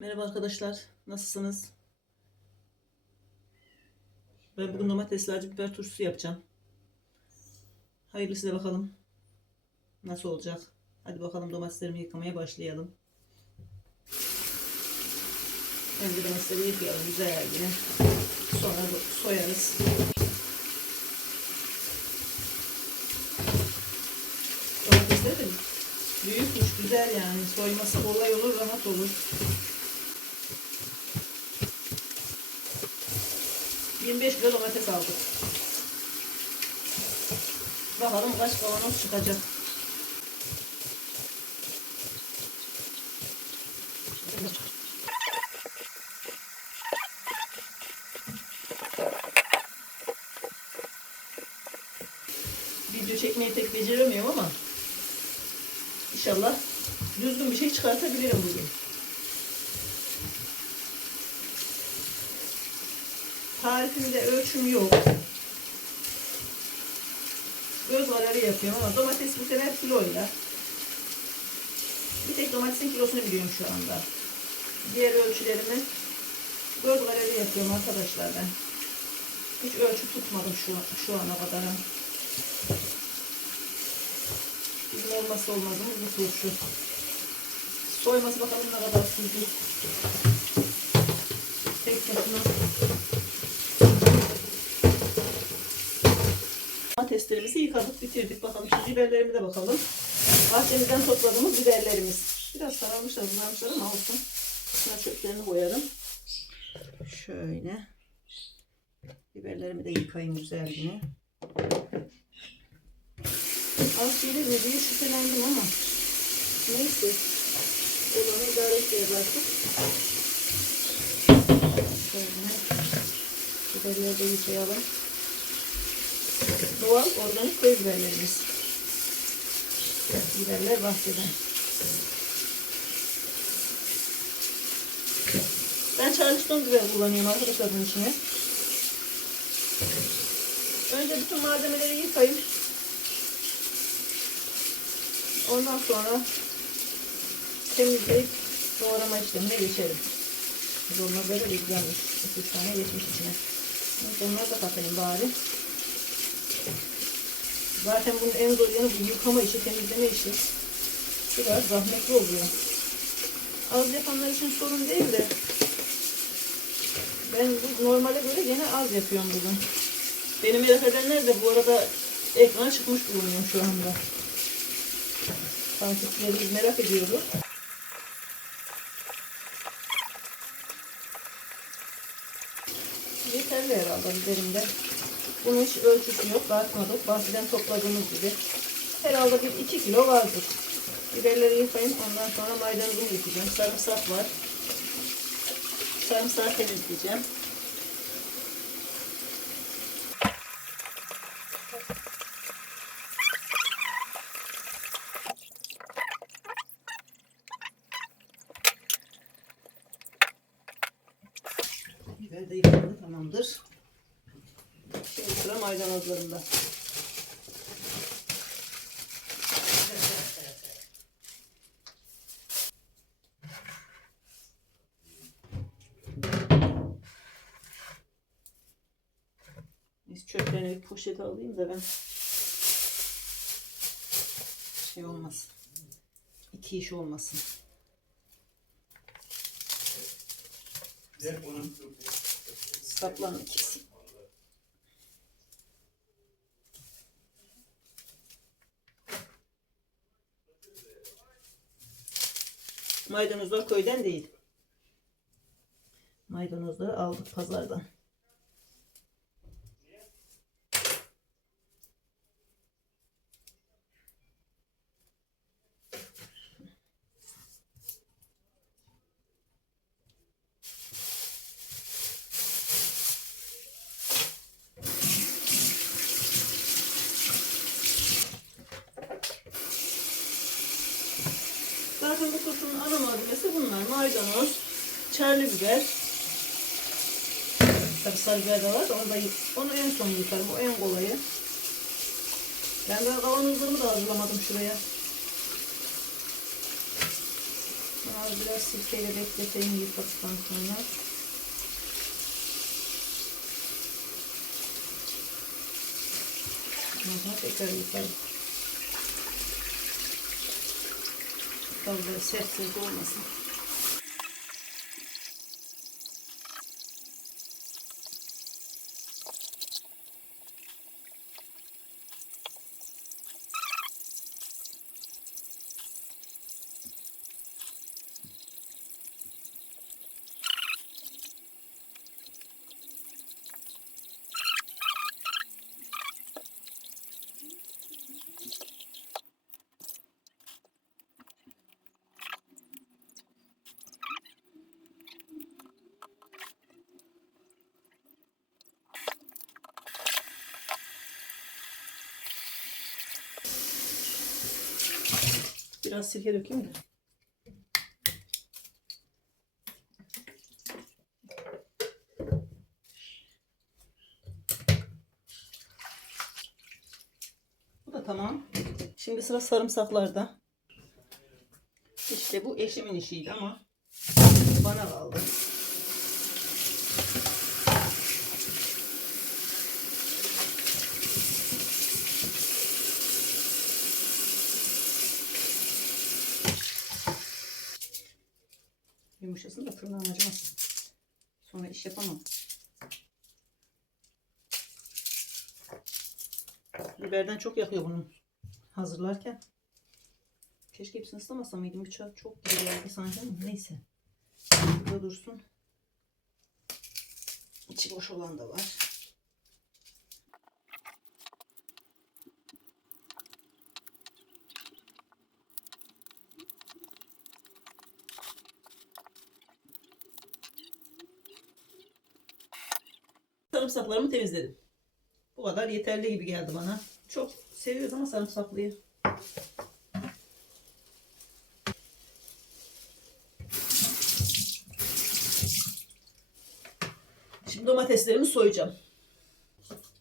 Merhaba arkadaşlar, nasılsınız? Ben bugün domatesli acı biber turşusu yapacağım. Hayırlısı da bakalım nasıl olacak. Hadi bakalım domateslerimi yıkamaya başlayalım. Önce domatesleri yıkayalım güzelce. Sonra do- soyarız. Domatesler de büyükmüş, güzel yani. Soyması kolay olur, rahat olur. 25 kilo domates aldık. Bakalım kaç kavanoz çıkacak. Video çekmeyi pek beceremiyorum ama inşallah düzgün bir şey çıkartabilirim bugün. Tarifimde ölçüm yok. Göz kararı yapıyorum ama domates bu sefer kiloyla. Bir tek domatesin kilosunu biliyorum şu anda. Diğer ölçülerimi göz kararı yapıyorum arkadaşlar ben. Hiç ölçü tutmadım şu, şu ana kadar. Bizim olmazsa olmazımız bu turşu. Soyması bakalım ne kadar sürdü. Tek başına Domateslerimizi yıkadık, bitirdik. Bakalım şu biberlerime de bakalım. Bahçemizden topladığımız biberlerimiz. Biraz sararmışlar, kızarmışlar ama olsun. Şuna çöplerini koyarım. Şöyle. Biberlerimi de yıkayayım güzelce. Az mi diye şüphelendim ama neyse. Olanı idare edeceğiz artık. Şöyle. Biberleri de yıkayalım. Doğal organik köy biberlerimiz. Biberler bahçeden. Ben Charleston biber kullanıyorum arkadaşlar bunun içine. Önce bütün malzemeleri yıkayayım. Ondan sonra temizleyip doğrama işlemine geçelim. Dolmaları yıkanmış. 2-3 tane geçmiş içine. Onları da katayım bari. Zaten bunun en zor yanı bu yıkama işi, temizleme işi. Biraz zahmetli oluyor. Az yapanlar için sorun değil de ben bu normale göre yine az yapıyorum bugün. Beni merak edenler de bu arada ekrana çıkmış bulunuyor şu anda. Takipçilerimiz merak ediyordu. Yeterli herhalde biberimde. Bunun hiç ölçüsü yok. Bakmadık. Bahçeden topladığımız gibi. Herhalde bir 2 kilo vardır. Biberleri yıkayayım. Ondan sonra maydanozumu yıkayacağım. Sarımsak var. Sarımsağı temizleyeceğim. Biber de yıkandı. Tamamdır. Şimdi sıra maydanozlarında. Biz poşete alayım da ben şey olmasın. İki iş olmasın. Saplanın ikisi. Maydanozlar köyden değil. Maydanozları aldık pazardan. Zaten bu turşunun ana malzemesi bunlar. Maydanoz, çerli biber. Tabii sarı biber de var onu, da, onu en son yıkarım. O en kolayı. Ben daha kavanozlarımı da hazırlamadım şuraya. Bunları biraz sirkeyle bekleteyim yıkadıktan sonra. Ondan tekrar yıkarım. Fazla sert sert olmasın. Biraz sirke dökeyim de. Bu da tamam. Şimdi sıra sarımsaklarda. İşte bu eşimin işiydi ama bana kaldı. Yumuşasın da tırnağım acımaz. Sonra iş yapamam. Biberden çok yakıyor bunu hazırlarken. Keşke hepsini ıslamasam mıydım. Bıçak çok gibi geldi sanki ama neyse. Burada dursun. İçi boş olan da var. Sarımsaklarımı temizledim. Bu kadar yeterli gibi geldi bana. Çok seviyoruz ama sarımsaklıyı. Şimdi domateslerimi soyacağım.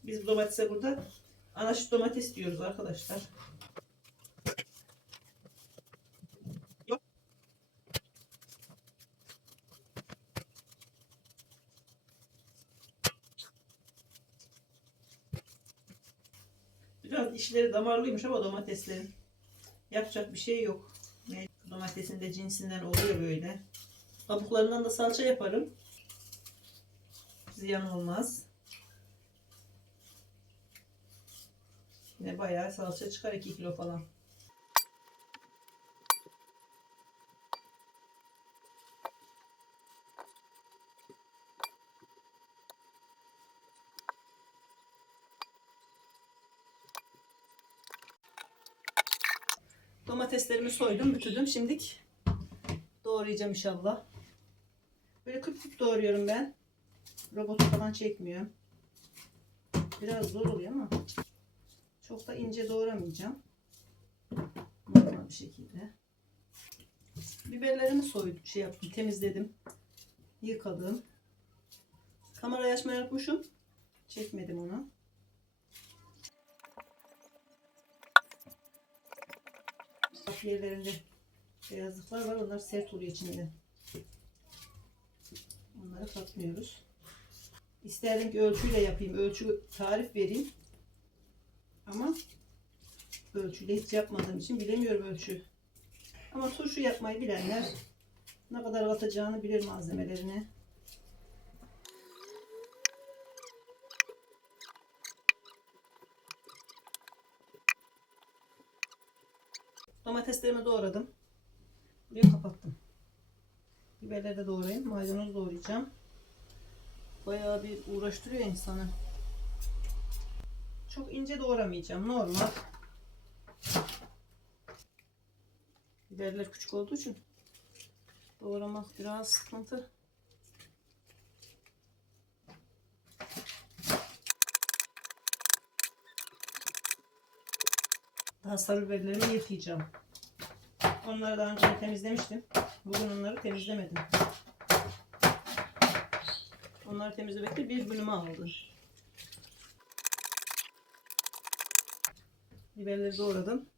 Biz domatese burada anaç domates diyoruz arkadaşlar. İşleri damarlıymış ama domateslerin. Yapacak bir şey yok. Domatesin de cinsinden oluyor böyle. Kabuklarından da salça yaparım. Ziyan olmaz. Yine bayağı salça çıkar 2 kilo falan. Domateslerimi soydum, bütüdüm. Şimdilik doğrayacağım inşallah. Böyle küp küp doğruyorum ben. Robotu falan çekmiyor. Biraz zor oluyor ama çok da ince doğramayacağım. Normal bir şekilde. Biberlerimi soydum, şey yaptım, temizledim. Yıkadım. Kamerayı açmayı unutmuşum. Çekmedim onu. Yerlerinde beyazlıklar var. Onlar sert oluyor içinde. Onları katmıyoruz. İsterdim ki ölçüyle yapayım. Ölçü tarif vereyim. Ama ölçüyle hiç yapmadığım için bilemiyorum ölçü. Ama turşu yapmayı bilenler ne kadar atacağını bilir malzemelerini. Domateslerimi doğradım. Buraya kapattım. Biberleri de doğrayayım. Maydanoz doğrayacağım. Bayağı bir uğraştırıyor insanı. Çok ince doğramayacağım. Normal. Biberler küçük olduğu için doğramak biraz sıkıntı. Daha sarı biberlerimi yıkayacağım. Onları daha önce temizlemiştim. Bugün onları temizlemedim. Onları temizlemekte bir günümü aldı. Biberleri doğradım.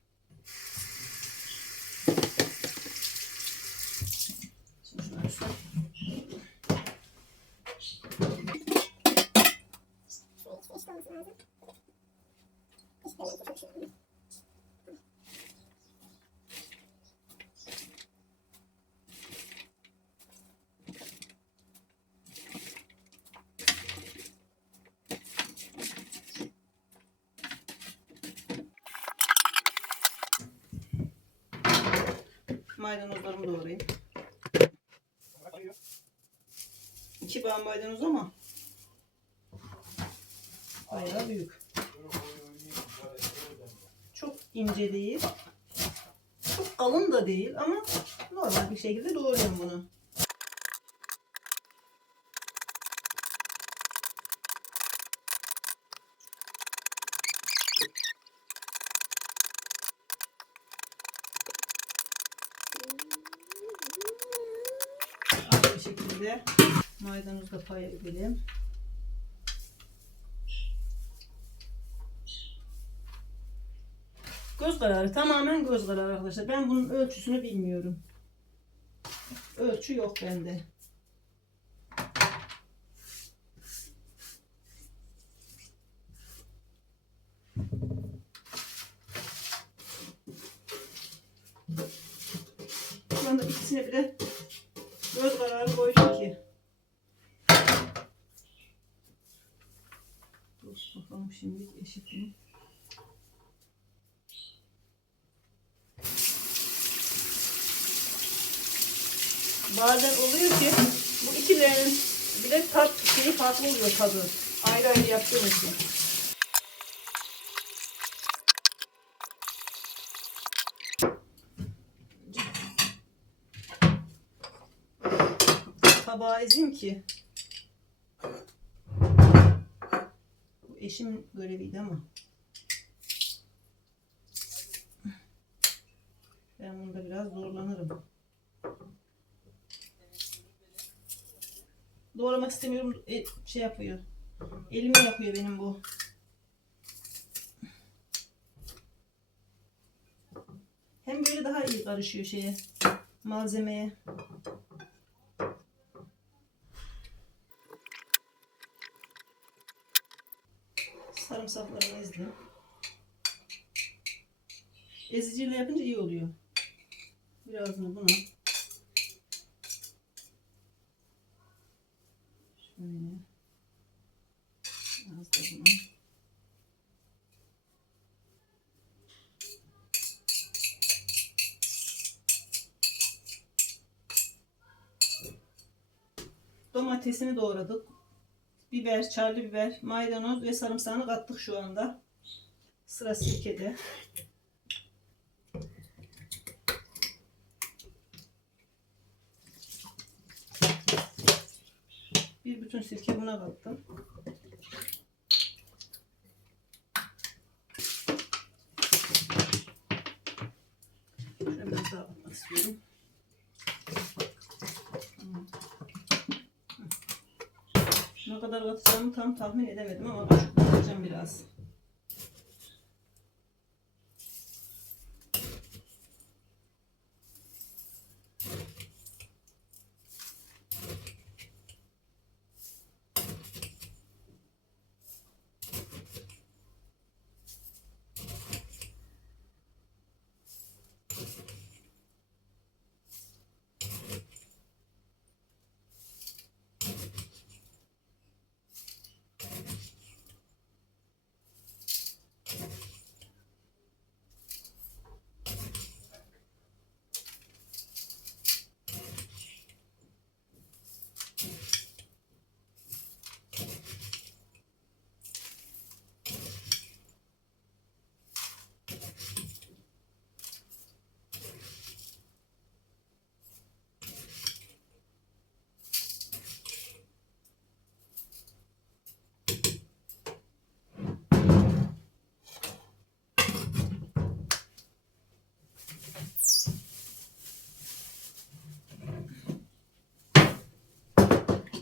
Maydanozlarımı doğrayayım. İki bağ maydanoz ama bayağı büyük. Çok ince değil. Çok kalın da değil ama normal bir şekilde doğruyorum bunu. Aynı şekilde maydanozu da. Göz kararı tamamen göz kararı arkadaşlar. Ben bunun ölçüsünü bilmiyorum. Ölçü yok bende. Bakalım şimdi eşit mi? Bazen oluyor ki bu ikilerinin bile tat şeyi farklı oluyor tadı. Ayrı ayrı yaptığım için. Tabağı ezeyim ki. Bu eşimin göreviydi ama. Ben bunda biraz zorlanırım. Doğramak istemiyorum. E, şey yapıyor. Elimi yapıyor benim bu. Hem böyle daha iyi karışıyor şeye. Malzemeye. Sarımsaklarını ezdim. Eziciyle yapınca iyi oluyor. Birazını buna. Şöyle. Biraz da buna. Domatesini doğradık. Biber, çarlı biber, maydanoz ve sarımsağını kattık şu anda. Sıra sirkede. Bir bütün sirke buna kattım. Şöyle biraz daha katmak istiyorum. Tamam. Ne kadar katacağımı tam tahmin edemedim ama katacağım biraz.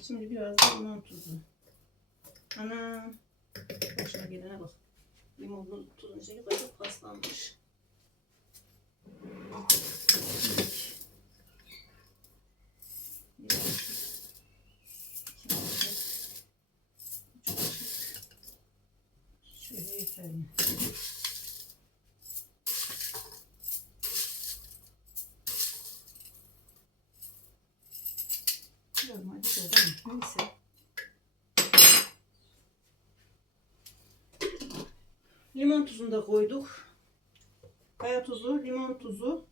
Şimdi biraz da limon tuzu. Ana. Başına gelene bak. Limonun tuzun içine kaçıp paslanmış. Şöyle yeterli. Tuzunu da koyduk. Kaya tuzu, limon tuzu,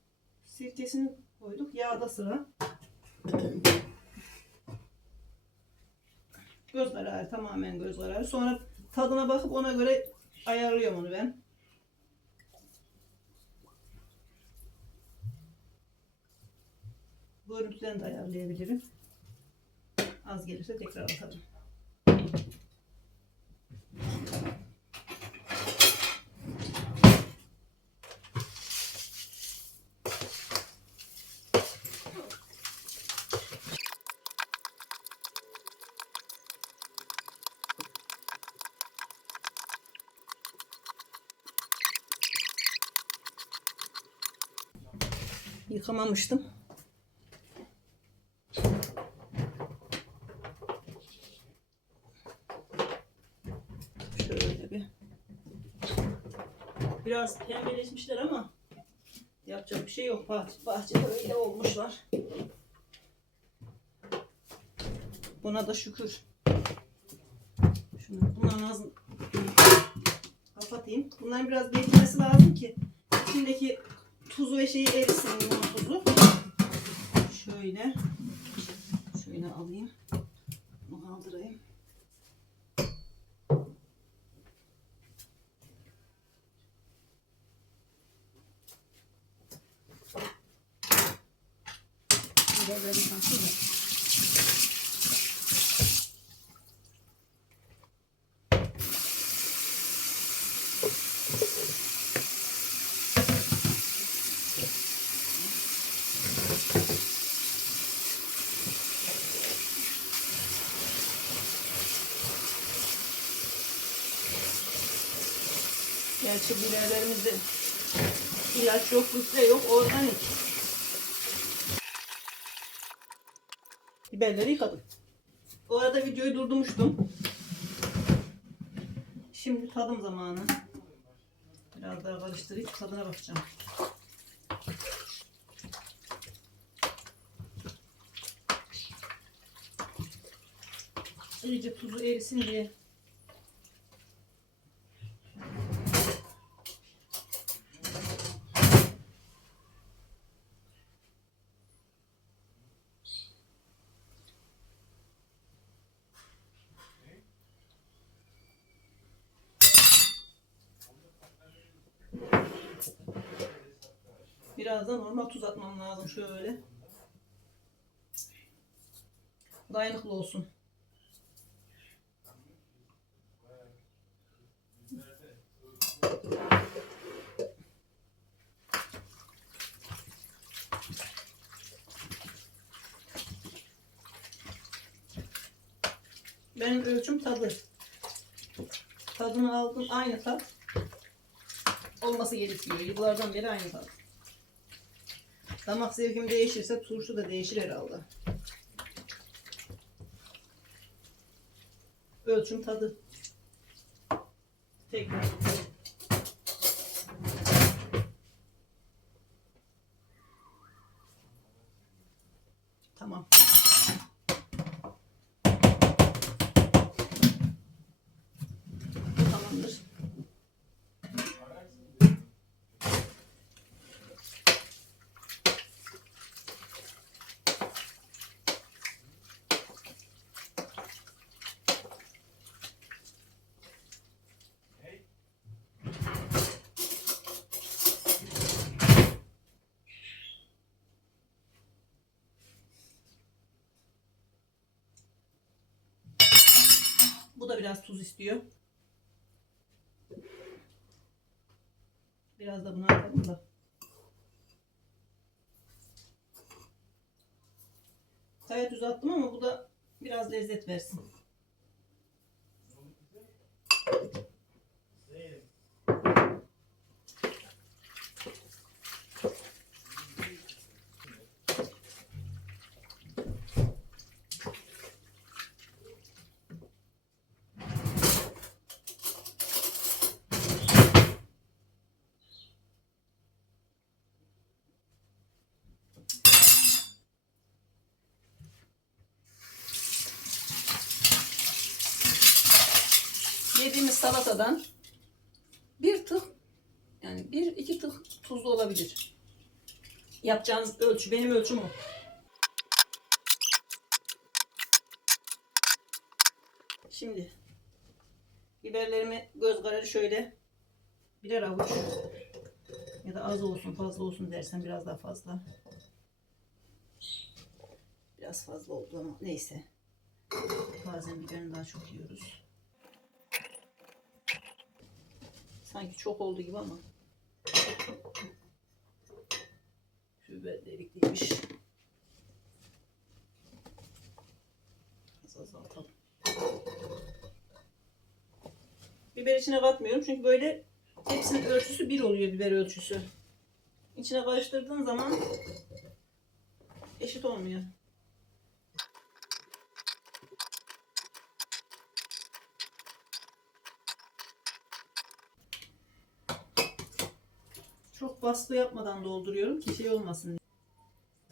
sirkesini koyduk. Yağda sıra. Göz kararı tamamen göz kararı. Sonra tadına bakıp ona göre ayarlıyorum onu ben. Görüntüden de ayarlayabilirim. Az gelirse tekrar atarım. Yıkamamıştım. Şöyle bir. Biraz pembeleşmişler ama yapacak bir şey yok. Bah- Bahçede öyle olmuşlar. Buna da şükür. Şunu bunların ağzını kapatayım. Bunların biraz beklemesi lazım ki içindeki tuzu ve şeyi erisin limon tuzu. Şöyle. Şöyle alayım. Bunu kaldırayım. Biberleri yıkansın da. Gerçi biberlerimizde ilaç yok, gübre yok, organik. Biberleri yıkadım. O arada videoyu durdurmuştum. Şimdi tadım zamanı. Biraz daha karıştırıp tadına bakacağım. İyice tuzu erisin diye Biraz da normal tuz atmam lazım şöyle. Dayanıklı olsun. Benim ölçüm tadı. Tadını aldım aynı tat. Olması gerekiyor. Yıllardan beri aynı tat. Damak zevkim değişirse turşu da değişir herhalde. Ölçüm tadı. Tekrar. Tamam. Bu tamamdır. Bu da biraz tuz istiyor. Biraz da bunu atalım da. Kaya tuzu attım ama bu da biraz lezzet versin. Salatadan bir tık yani bir iki tık tuzlu olabilir. Yapacağınız ölçü benim ölçüm o. Şimdi biberlerimi göz kararı şöyle birer avuç ya da az olsun fazla olsun dersen biraz daha fazla. Biraz fazla oldu ama neyse. Bazen biberini daha çok yiyoruz. Sanki çok oldu gibi ama. Biber delikliymiş. Az azaltalım. Biber içine katmıyorum çünkü böyle hepsinin ölçüsü bir oluyor biber ölçüsü. İçine karıştırdığın zaman eşit olmuyor. Çok baskı yapmadan dolduruyorum ki şey olmasın diye.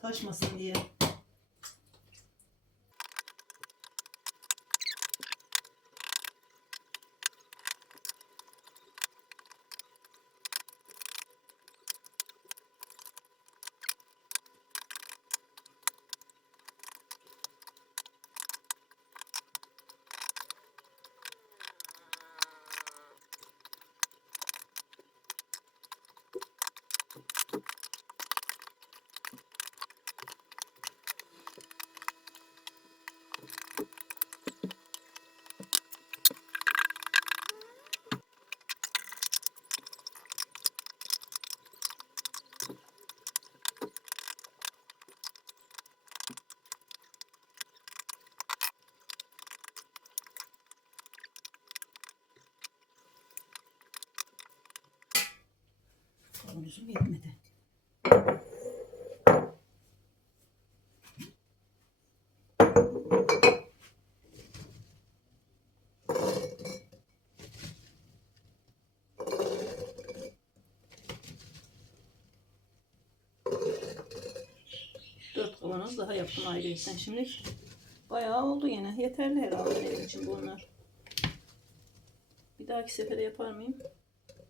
Taşmasın diye. Kavanozum yetmedi. Dört kavanoz daha yaptım ayrıyeten şimdi. Bayağı oldu yine. Yeterli herhalde benim için bunlar. Bir dahaki sefere yapar mıyım?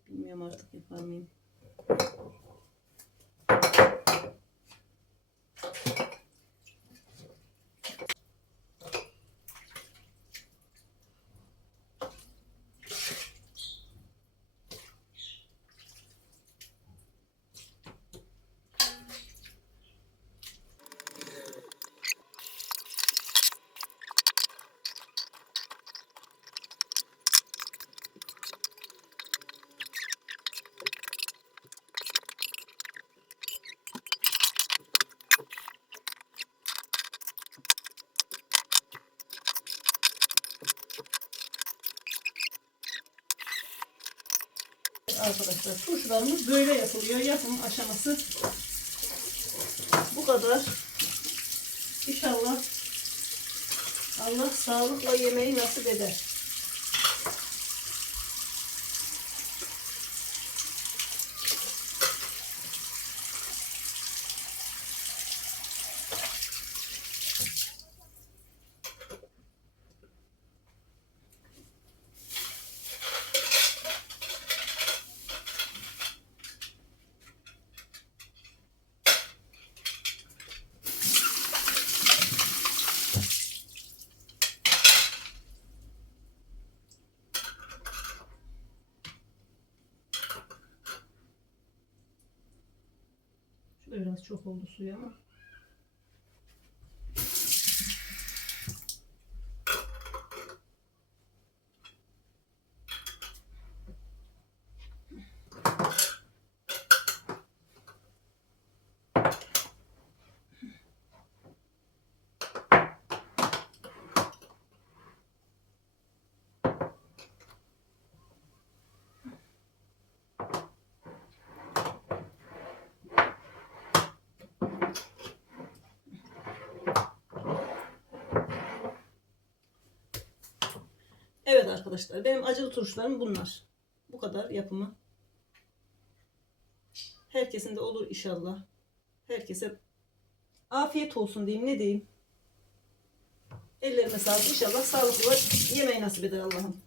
Bilmiyorum artık yapar mıyım. Arkadaşlar turşularımız böyle yapılıyor. Yapım aşaması bu kadar. İnşallah Allah sağlıkla yemeği nasip eder. Şu biraz çok oldu suya Evet arkadaşlar benim acılı turşularım bunlar. Bu kadar yapımı. Herkesin de olur inşallah. Herkese afiyet olsun diyeyim ne diyeyim. Ellerine sağlık inşallah sağlıklı yemeği nasip eder Allah'ım.